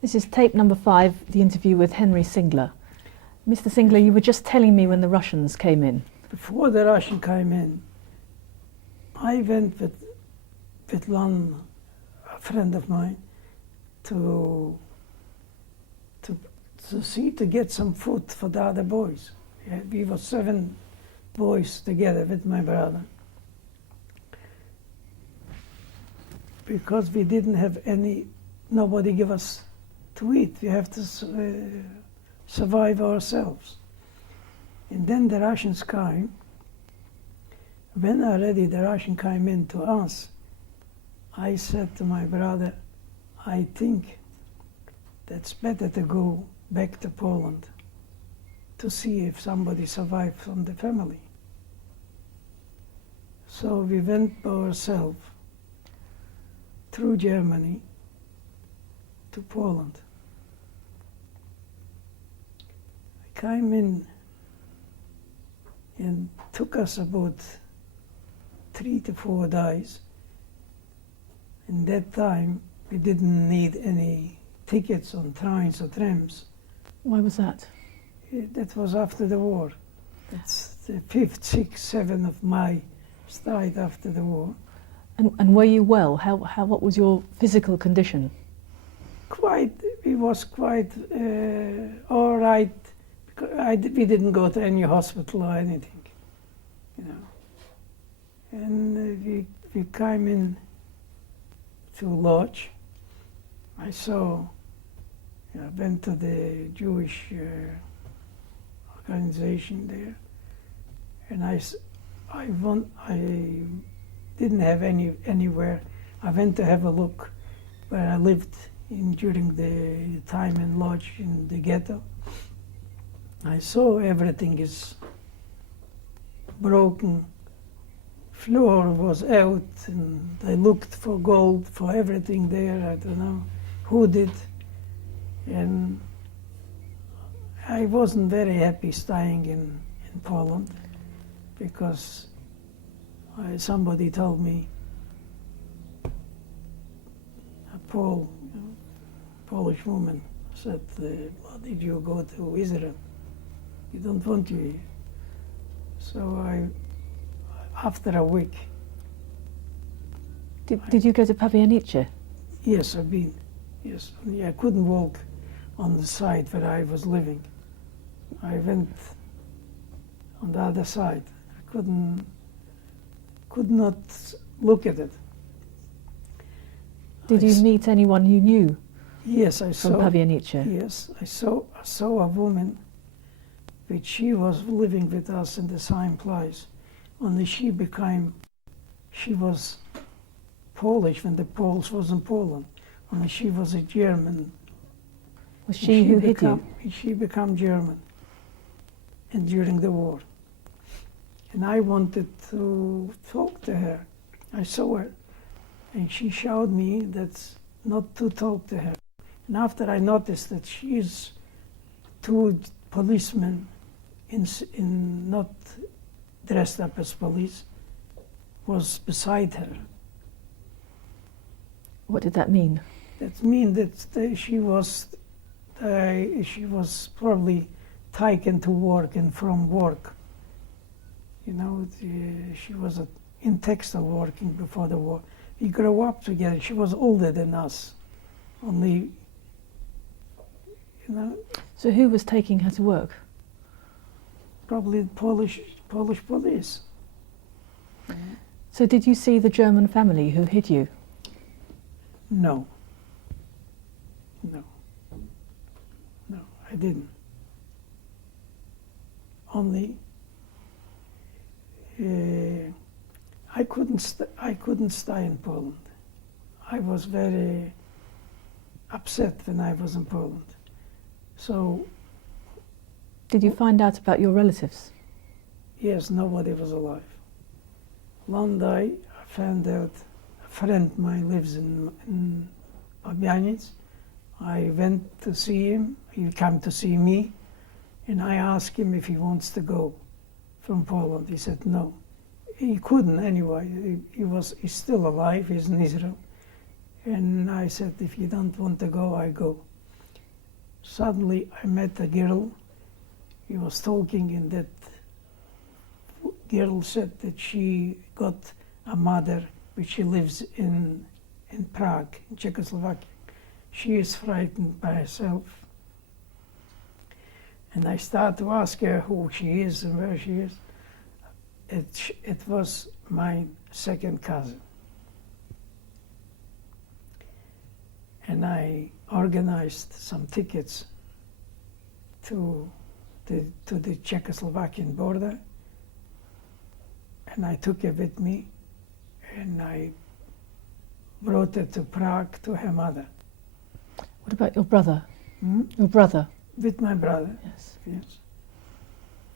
This is tape number 5, the interview with Henry Cyngler. Mr. Cyngler, you were just telling me when the Russians came in. Before the Russian came in, I went with one friend of mine to get some food for the other boys. Yeah, we were 7 boys together with my brother. Because we didn't have nobody give us to eat. We have to survive ourselves. And then the Russians came. When already the Russian came in to us, I said to my brother, I think that's better to go back to Poland to see if somebody survived from the family. So we went by ourselves through Germany to Poland. I came in and took us about 3 to 4 days. In that time, we didn't need any tickets on trains or trams. Why was that? That was after the war. That's the 5th, 6th, 7th of May, straight after the war. And were you well? What was your physical condition? It was quite all right. We didn't go to any hospital or anything, you know. And we came in to lodge. I went to the Jewish organization there, and I didn't have anywhere. I went to have a look where I lived during the time in lodge in the ghetto. I saw everything is broken. Floor was out, and I looked for gold, for everything there. I don't know who did. And I wasn't very happy staying in Poland because somebody told me, a Polish woman said, why did you go to Israel? You don't want to here. So after a week. Did you go to Pavianice? Yes, I've been. Yes, I couldn't walk on the side where I was living. I went on the other side. I could not look at it. Did you meet anyone you knew? Yes, I saw. From Pavianice? Yes, I saw a woman, which she was living with us in the same place. Only she was Polish when the Poles was in Poland. Only she was a German. Was she who hit you? She became German, and during the war. And I wanted to talk to her. I saw her, and she showed me that not to talk to her. And after I noticed that she's 2 policemen not dressed up as police was beside her. What did that mean? That means that she was probably taken to work and from work. You know, she was in textile working before the war. We grew up together. She was older than us, only, you know. So who was taking her to work? Probably Polish police. So did you see the German family who hid you? No, I didn't. Only I couldn't stay in Poland. I was very upset when I was in Poland. So. Did you find out about your relatives? Yes, nobody was alive. One day I found out a friend of mine lives in Pabianic. I went to see him. He came to see me, and I asked him if he wants to go from Poland. He said no. He couldn't anyway. He's still alive. He's in Israel. And I said, if you don't want to go, I go. suddenly I met a girl. He was talking, and that girl said that she got a mother, which she lives in Prague, in Czechoslovakia. She is frightened by herself. And I started to ask her who she is and where she is. It was my second cousin. And I organized some tickets to the Czechoslovakian border, and I took her with me, and I brought her to Prague to her mother. What about your brother? Hmm? Your brother? With my brother. Yes. Yes.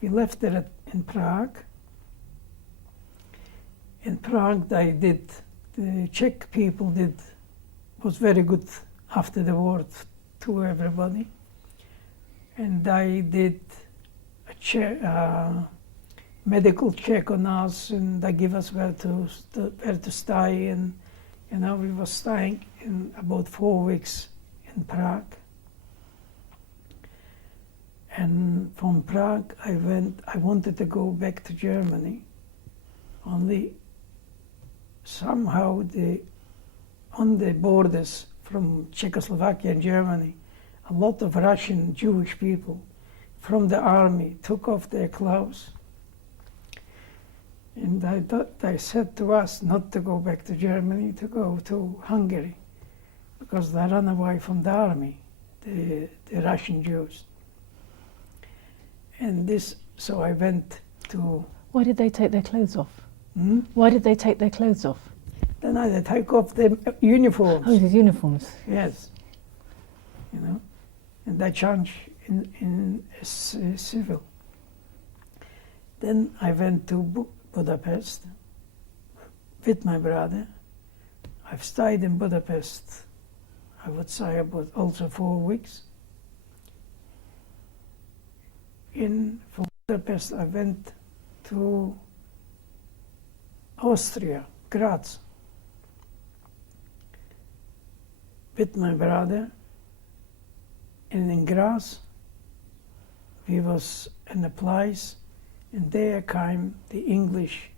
We left her in Prague. In Prague, the Czech people was very good after the war to everybody. And I did a medical check on us, and they give us where to stay. And we were staying in about 4 weeks in Prague. And from Prague, I wanted to go back to Germany. Only somehow on the borders from Czechoslovakia and Germany, a lot of Russian Jewish people from the army took off their clothes. And they said to us not to go back to Germany, to go to Hungary, because they ran away from the army, the Russian Jews. And so I went to... Why did they take their clothes off? Hmm? Why did they take their clothes off? Then they take off their uniforms. Oh, these uniforms. Yes. And they change in civil. Then I went to Budapest with my brother. I've stayed in Budapest, I would say, about also 4 weeks. From Budapest, I went to Austria, Graz, with my brother. And in Graz, we was in a place, and there came the English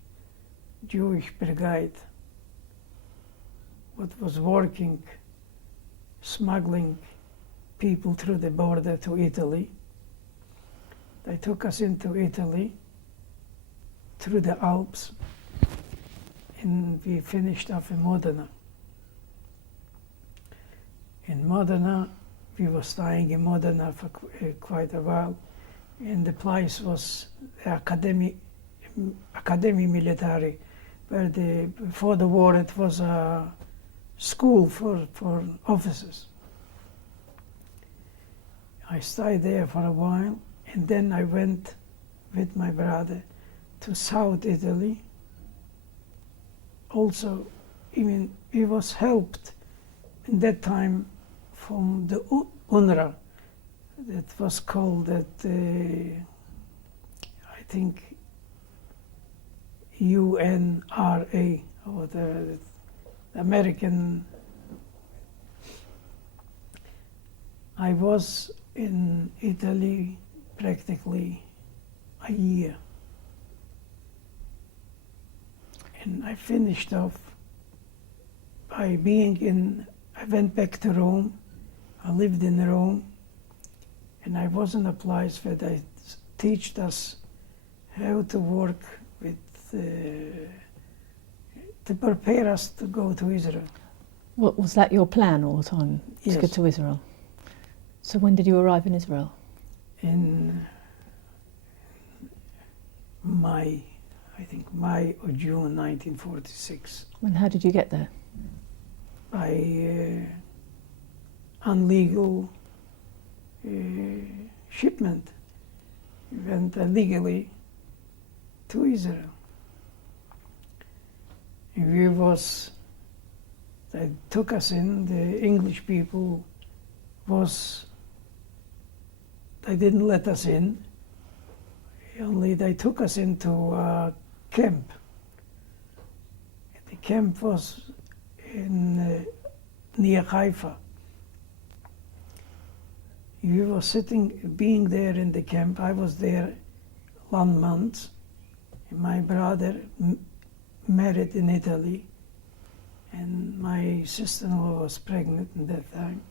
Jewish brigade, what was working, smuggling people through the border to Italy. They took us into Italy through the Alps, and we finished off in Modena. In Modena, we were staying in Modena for quite a while, and the place was the Academy Military, where before the war it was a school for officers. I stayed there for a while, and then I went with my brother to South Italy. Also, even we was helped in that time from the UNRWA, that was called that, I think, UNRA, or the American. I was in Italy practically a year. And I finished off by I went back to Rome. I lived in Rome, and I was in a place where they taught us how to work with, to prepare us to go to Israel. What, was that your plan all the time, Yes. to go to Israel? So when did you arrive in Israel? In May, I think May or June 1946. And how did you get there? By unlegal shipment. We went illegally to Israel. And they took us in, the English people they didn't let us in, only they took us into a camp. The camp was near Haifa. we were being there in the camp. I was there 1 month. My brother married in Italy, and my sister-in-law was pregnant at that time.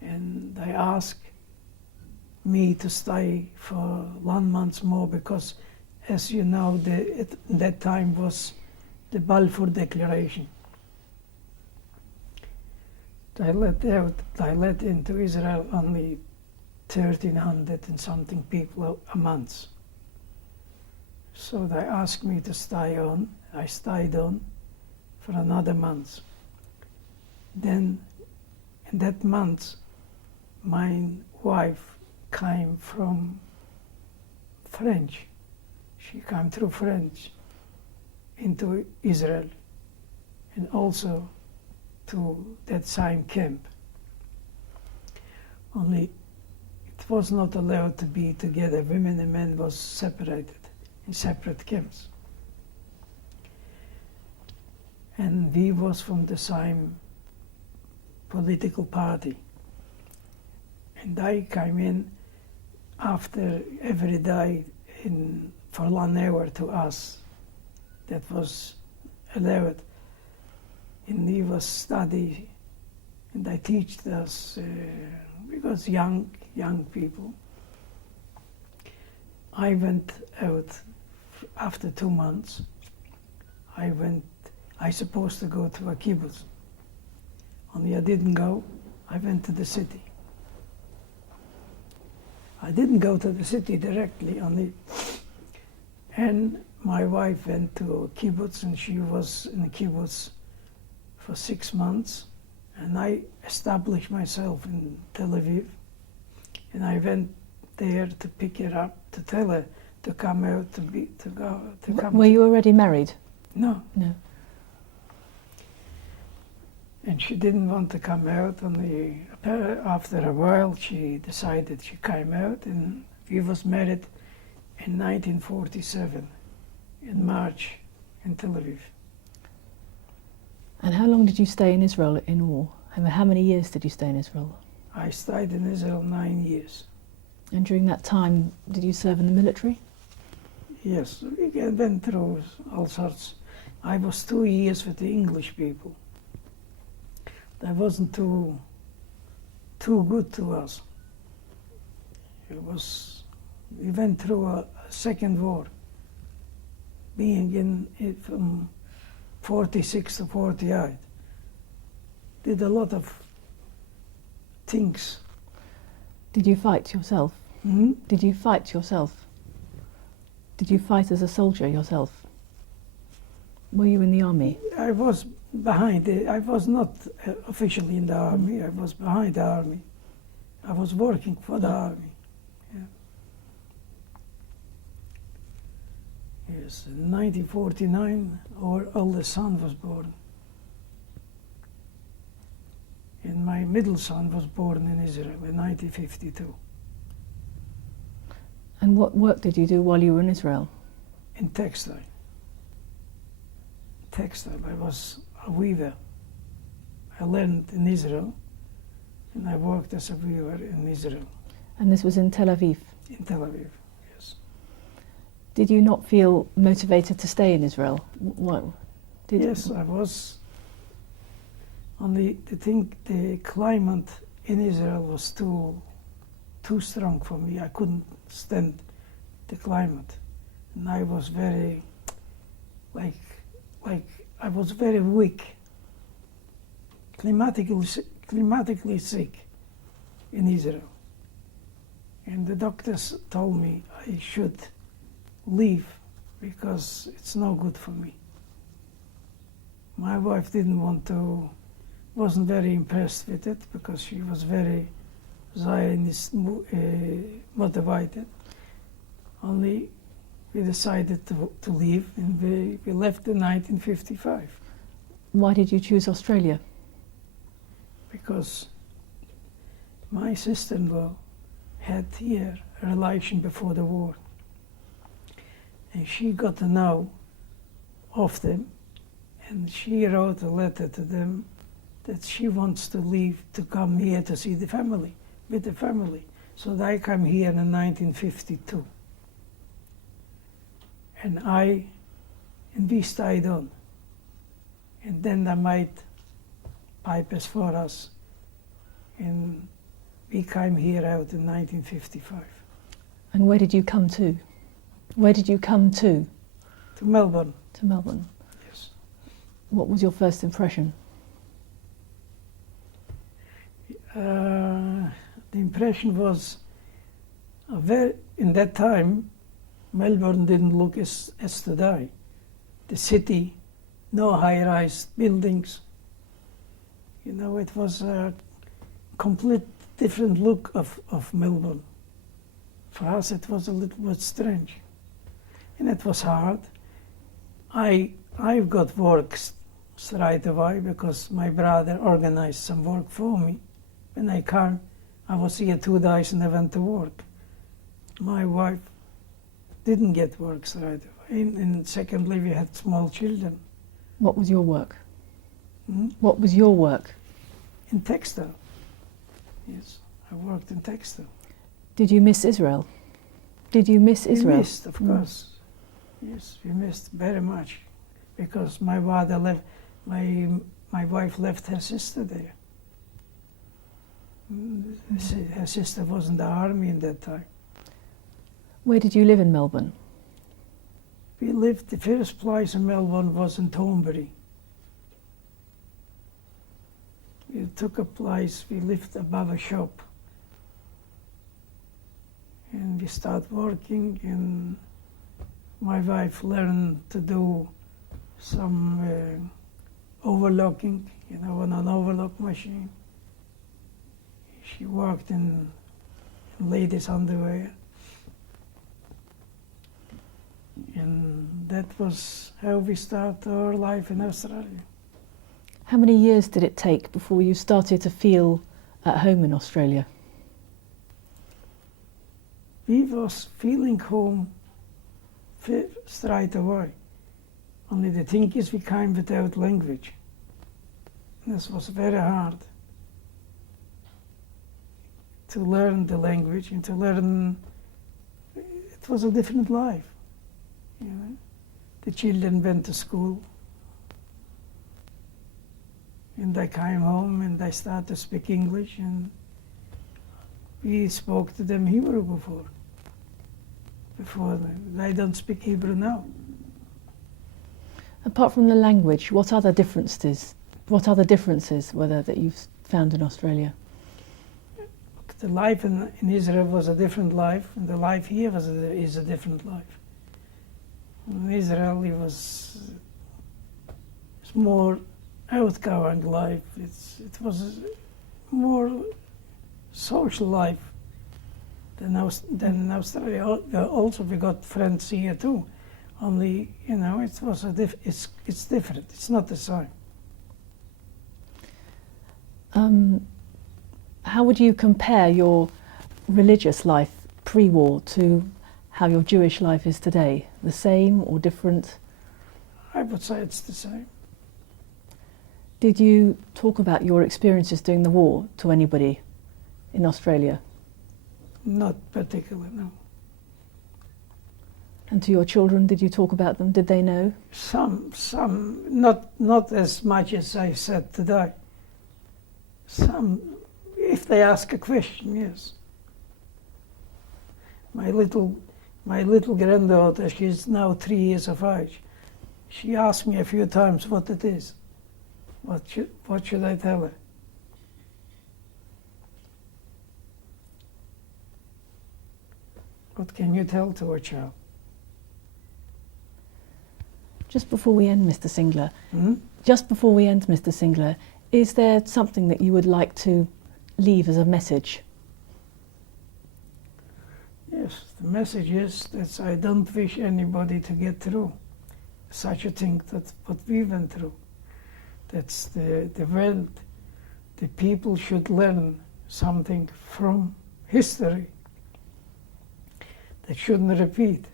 And they asked me to stay for 1 month more because, as you know, that time was the Balfour Declaration. They let into Israel only 1,300 and something people a month. So they asked me to stay on. I stayed on for another month. Then, in that month, my wife came from French. She came through French into Israel and also to that same camp. Only it was not allowed to be together. Women and men was separated in separate camps. And we was from the same political party. And they came in after every day for 1 hour to us. That was allowed. And we was study, and they taught us, because young people. I went out after 2 months. I supposed to go to a kibbutz. Only I didn't go. I went to the city. I didn't go to the city directly, and my wife went to a kibbutz, and she was in a kibbutz for 6 months, and I established myself in Tel Aviv, and I went there to pick her up, to tell her to come out, to come. Were you already married? No. No. And she didn't want to come out. Only after a while, she decided she came out, and we was married in 1947, in March, in Tel Aviv. And how long did you stay in Israel in all? How many years did you stay in Israel? I stayed in Israel 9 years. And during that time, did you serve in the military? Yes, we went through all sorts. I was 2 years with the English people. That wasn't too good to us. We went through a second war, being in it from 46 to 48. Did a lot of things. Did you fight yourself? Hmm? Did you fight yourself? Did you fight as a soldier yourself? Were you in the army? I was behind it. I was not officially in the army. I was behind the army. I was working for the army. Yeah. Yes, in 1949, our oldest son was born. And my middle son was born in Israel in 1952. And what work did you do while you were in Israel? In textile. I was a weaver. I learned in Israel, and I worked as a weaver in Israel. And this was in Tel Aviv? In Tel Aviv, yes. Did you not feel motivated to stay in Israel? What? Yes, I was. Only the climate in Israel was too strong for me. I couldn't stand the climate, and I was very, I was very weak, climatically sick in Israel. And the doctors told me I should leave because it's no good for me. My wife wasn't very impressed with it because she was very Zionist motivated. Only we decided to leave, and we left in 1955. Why did you choose Australia? Because my sister-in-law had here a relation before the war, and she got to know of them, and she wrote a letter to them that she wants to leave to come here to see the family, with the family. So I came here in 1952. And we stayed on. And then they made papers for us. And we came here out in 1955. And where did you come to? Where did you come to? To Melbourne. To Melbourne. Yes. What was your first impression? The impression was, in that time, Melbourne didn't look as today. The city, no high-rise buildings. You know, it was a complete different look of Melbourne. For us, it was a little bit strange. And it was hard. I got work straight away because my brother organized some work for me. When I came, I was here 2 days and I went to work. My wife didn't get work straight away. And secondly, we had small children. What was your work? What was your work? In textile. Yes, I worked in textile. Did you miss Israel? Did you miss Israel? We missed, of course. Yes, we missed very much because my father left, my wife left her sister there. Her sister was in the army in that time. Where did you live in Melbourne? We lived, the first place in Melbourne was in Thornbury. We took a place, we lived above a shop. And we started working, and my wife learned to do some overlocking, you know, on an overlock machine. She worked in ladies' underwear. And that was how we started our life in Australia. How many years did it take before you started to feel at home in Australia? We was feeling home straight away. Only the thing is we came without language. This was very hard to learn the language and to learn. It was a different life. You know? The children went to school and they came home and they started to speak English, and we spoke to them Hebrew before they don't speak Hebrew now. Apart from the language, what other differences were there that you've found in Australia? The life in Israel was a different life, and the life here is a different life. In Israel, it's more outgoing life. It was more social life than Australia. Also, we got friends here too. Only, you know, it's different. It's not the same. How would you compare your religious life pre-war to how your Jewish life is today? The same or different? I would say it's the same. Did you talk about your experiences during the war to anybody in Australia? Not particularly, no. And to your children, did you talk about them? Did they know? Some, not as much as I said today. Some, if they ask a question, yes. My little granddaughter, she's now 3 years of age. She asked me a few times what it is. What should I tell her? What can you tell to a child? Just before we end, Mr. Cyngler, is there something that you would like to leave as a message? Yes, the message is that I don't wish anybody to get through such a thing that what we went through. That's the world, the people should learn something from history that shouldn't repeat.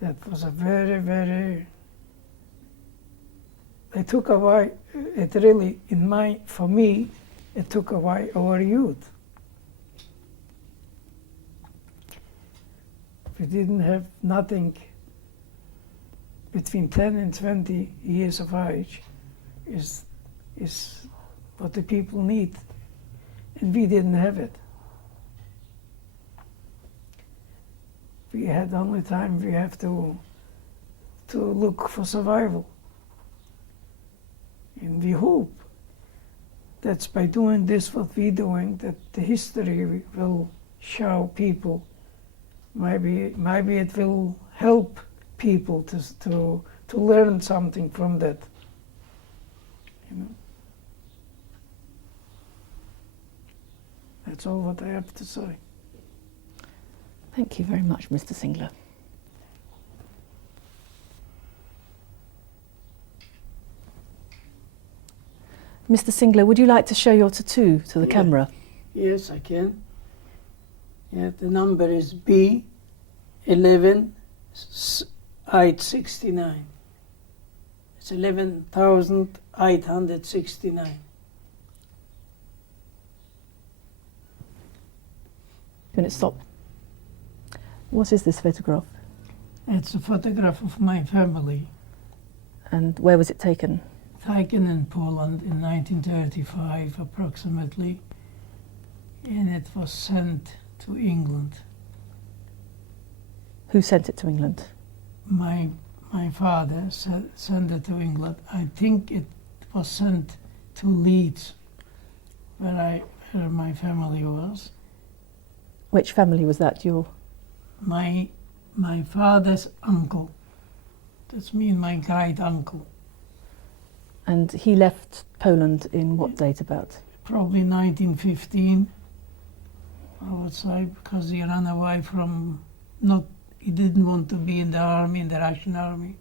That was a very, very, they took away, it really, for me, it took away our youth. We didn't have nothing between 10 and 20 years of age is what the people need, and we didn't have it. We had only time we have to look for survival. And we hope that by doing this, what we're doing, that the history will show people. Maybe it will help people to learn something from that. You know. That's all what I have to say. Thank you very much, Mr. Cyngler. Mr. Cyngler, would you like to show your tattoo to the camera? Yes, I can. Yeah, the number is B11869. It's 11,869. Can it stop? What is this photograph? It's a photograph of my family, And where was it taken? taken in Poland in 1935 approximately, and it was sent to England. Who sent it to England? My father sent it to England. I think it was sent to Leeds, where my family was. Which family was that? My father's uncle. That's me and my great uncle. And he left Poland in what date about? Probably 1915, I would say, because he ran away from he didn't want to be in the army, in the Russian army.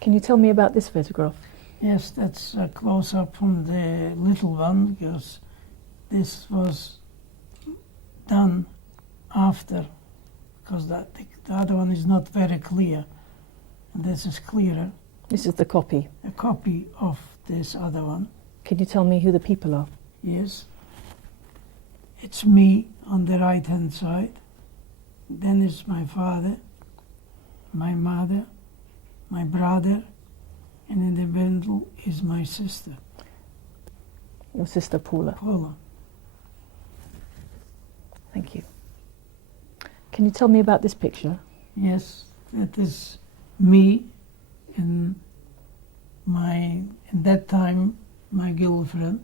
Can you tell me about this photograph? Yes, that's a close-up from the little one, because this was done after, because the other one is not very clear, and this is clearer. This is the copy. A copy of this other one. Can you tell me who the people are? Yes. It's me on the right-hand side. Then it's my father, my mother, my brother, and in the middle is my sister, Your sister Paula. Paula. Thank you. Can you tell me about this picture? Yes, that is me and in that time, my girlfriend.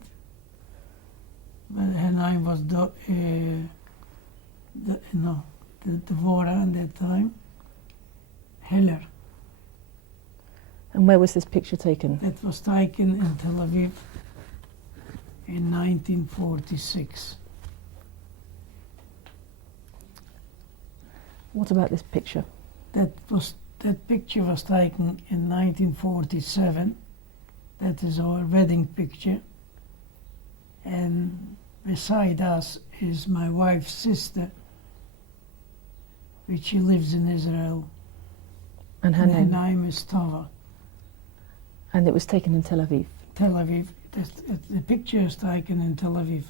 Her name was Dvora at that time. Heller. And where was this picture taken? That was taken in Tel Aviv in 1946. What about this picture? That picture was taken in 1947. That is our wedding picture. And beside us is my wife's sister, which she lives in Israel. And her Her name? name is Tova. And it was taken in Tel Aviv. Tel Aviv. The picture is taken in Tel Aviv.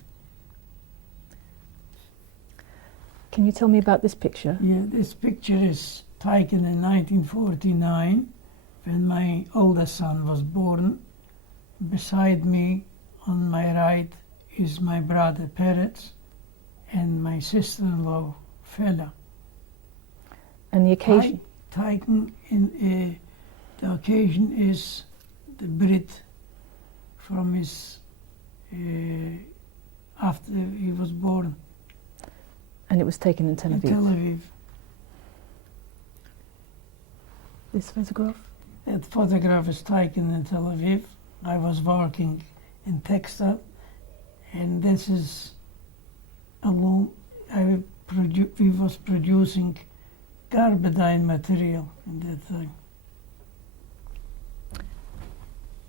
Can you tell me about this picture? Yeah, this picture is taken in 1949 when my oldest son was born. Beside me, on my right, is my brother Peretz and my sister-in-law Fela. And the occasion? Taken in the occasion is the Brit from his after he was born. And it was taken in Tel Aviv. In Tel Aviv. This photograph? That photograph is taken in Tel Aviv. I was working in textile, and this is we was producing carbidine material in that time.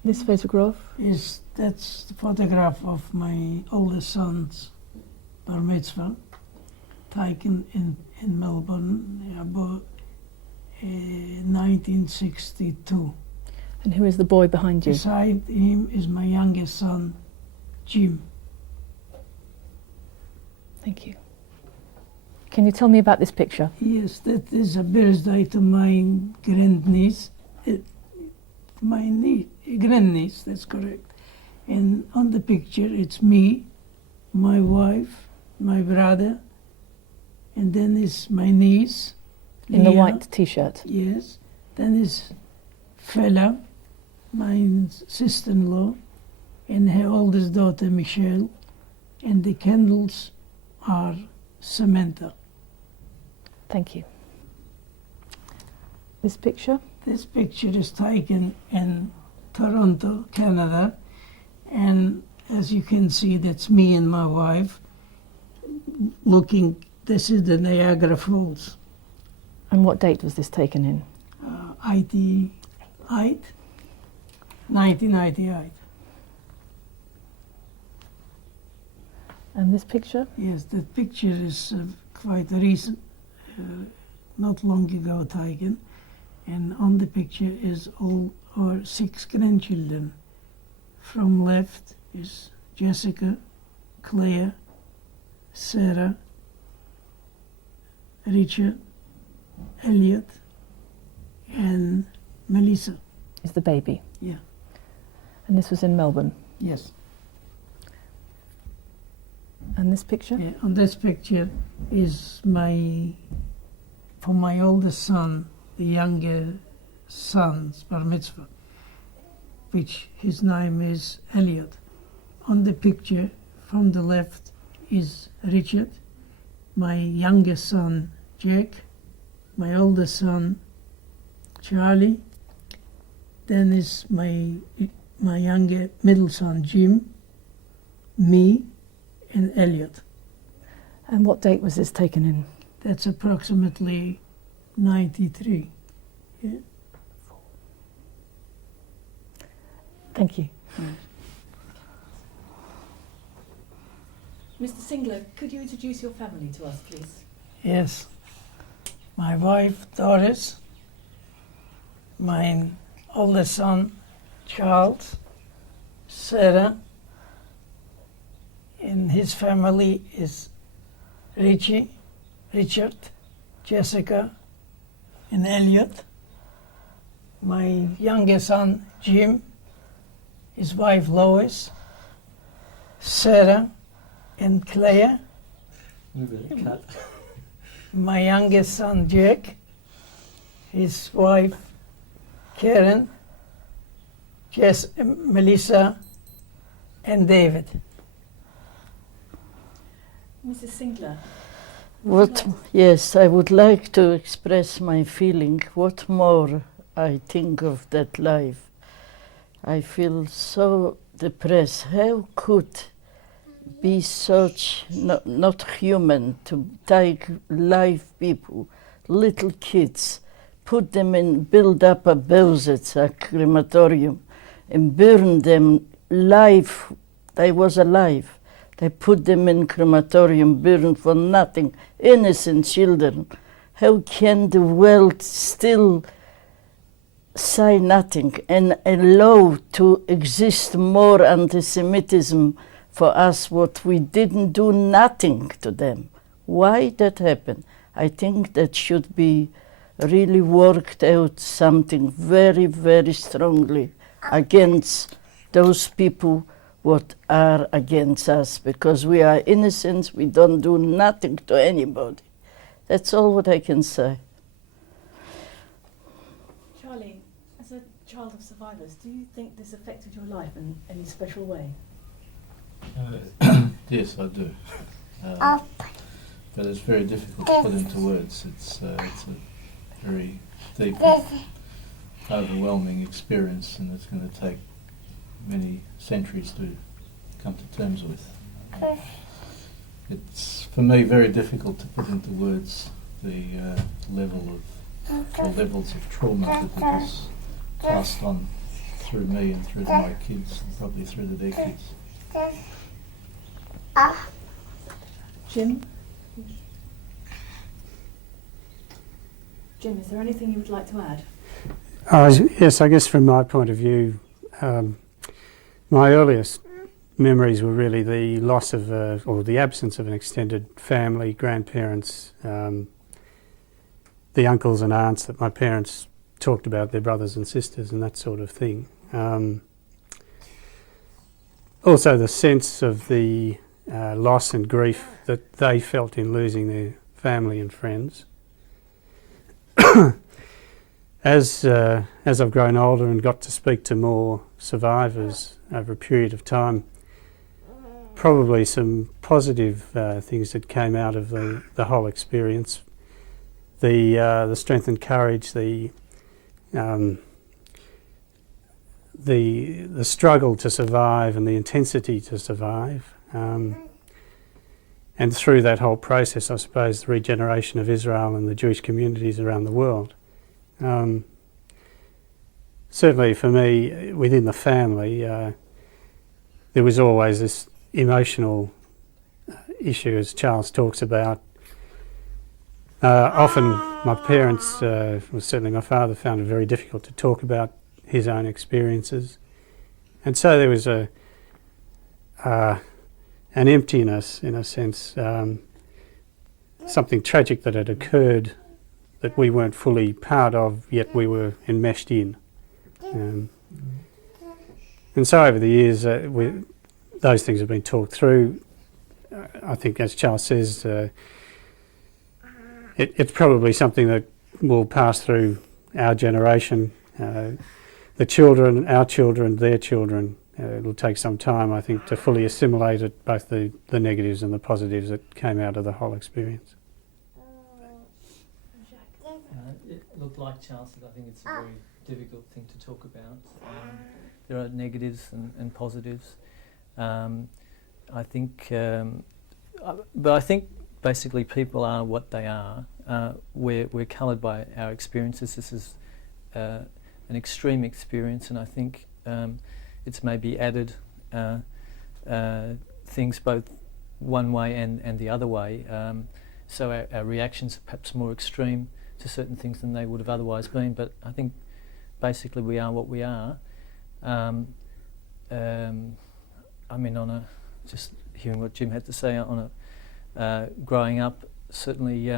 This photograph? That's the photograph of my oldest son's bar mitzvah, taken in Melbourne about 1962. And who is the boy behind you? Beside him is my youngest son, Jim. Thank you. Can you tell me about this picture? Yes, that is a birthday to my grandniece. Grandniece, that's correct. And on the picture, it's me, my wife, my brother, and then is my niece. In the Leah. white T-shirt. Yes. Then is Fela, my sister-in-law, and her oldest daughter, Michelle. And the candles are Samantha. Thank you. This picture? This picture is taken in Toronto, Canada, and as you can see, that's me and my wife looking. This is the Niagara Falls. And what date was this taken in? 1998. And this picture? Yes, that picture is quite recent, not long ago taken. And on the picture is all our 6 grandchildren. From left is Jessica, Claire, Sarah, Richard, Elliot, and Melissa. Is the baby? Yeah. And this was in Melbourne? Yes. And this picture? Yeah, on this picture is for my oldest son, the younger son's bar mitzvah, which his name is Elliot. On the picture from the left is Richard, my youngest son Jack, my oldest son Charlie, then is my younger middle son Jim, me, and Elliot. And what date was this taken in? That's approximately 93. Yeah. Thank you. Right. Mr. Cyngler, could you introduce your family to us, please? Yes. My wife, Doris, my oldest son, Charles, Sarah, and his family is Richard, Jessica, and Elliot. My youngest son, Jim, his wife, Lois, Sarah, and Claire. My youngest son, Jack, his wife, Karen, Melissa, and David. Mrs. Cyngler. Yes, I would like to express my feeling. What more I think of that life. I feel so depressed. How could be such not human to take live people, little kids, put them in, build up a Bausetz, a crematorium, and burn them live. They was alive. They put them in crematorium, burned for nothing, innocent children. How can the world still say nothing and allow to exist more anti-Semitism for us, what we didn't do nothing to them? Why that happened? I think that should be really worked out something very, very strongly against those people what are against us, because we are innocents, we don't do nothing to anybody. That's all what I can say. Charlie, as a child of survivors, do you think this affected your life in any special way? Yes, I do. But it's very difficult to put into words. It's a very deep, overwhelming experience, and it's going to take many centuries to come to terms with. It's, for me, very difficult to put into words the levels of trauma that was passed on through me and through to my kids, and probably through to their kids. Jim? Jim, is there anything you would like to add? Yes, I guess from my point of view, my earliest memories were really the loss of, or the absence of an extended family, grandparents, the uncles and aunts that my parents talked about, their brothers and sisters and that sort of thing. Also the sense of the loss and grief that they felt in losing their family and friends. As I've grown older and got to speak to more survivors over a period of time, probably some positive things that came out of the whole experience. The strength and courage, the struggle to survive and the intensity to survive. And through that whole process, I suppose, the regeneration of Israel and the Jewish communities around the world. Certainly for me, within the family, there was always this emotional issue, as Charles talks about. Often my parents, well, certainly my father, found it very difficult to talk about his own experiences. And so there was an emptiness, in a sense, something tragic that had occurred that we weren't fully part of, yet we were enmeshed in. And so over the years, those things have been talked through. I think, as Charles says, it's probably something that will pass through our generation, the children, our children, their children. It'll take some time, I think, to fully assimilate it, both the negatives and the positives that came out of the whole experience. Look, like Charles said, I think it's a very difficult thing to talk about. There are negatives and positives. I think, but I think basically people are what they are. We're coloured by our experiences. This is an extreme experience, and I think it's maybe added things both one way and the other way. So our reactions are perhaps more extreme to certain things than they would have otherwise been. But I think basically we are what we are. I mean, just hearing what Jim had to say on growing up, certainly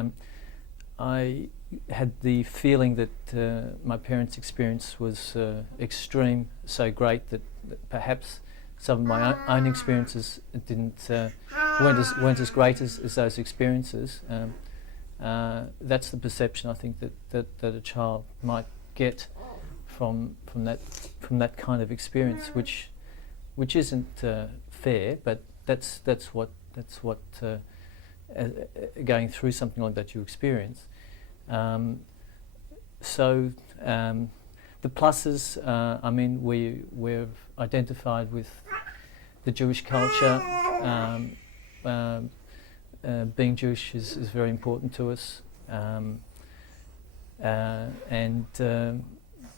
I had the feeling that my parents' experience was extreme, so great that perhaps some of my own experiences weren't as great as those experiences. That's the perception I think that a child might get from that kind of experience, which isn't fair, but that's what going through something like that you experience. So the pluses, I mean, we're identified with the Jewish culture. Being Jewish is very important to us, and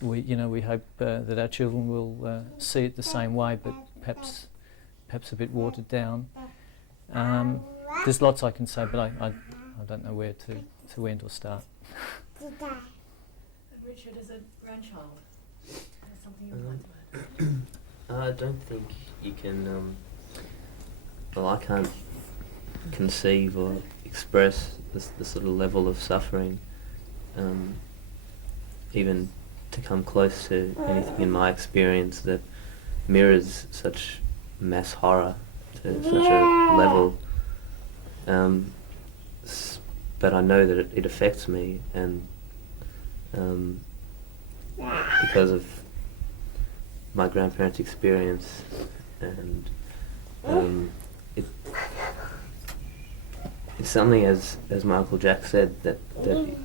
we hope that our children will see it the same way, but perhaps a bit watered down. There's lots I can say, but I don't know where to end or start. Richard, as a grandchild, has something you would like to add? I don't think you can. Well, I can't conceive or express the sort of level of suffering, even to come close to anything in my experience that mirrors such mass horror to such a level. But I know that it affects me, and because of my grandparents' experience, and it's something, as my Uncle Jack said, that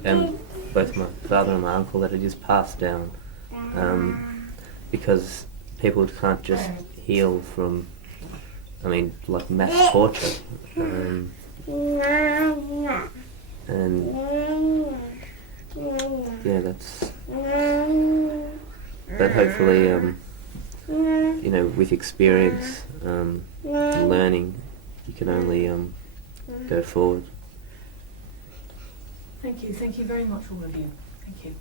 and both my father and my uncle, that it is passed down, because people can't just heal from, I mean, like mass torture, and yeah, that's. But hopefully, with experience, and learning, you can only go forward. Thank you very much, all of you. Thank you.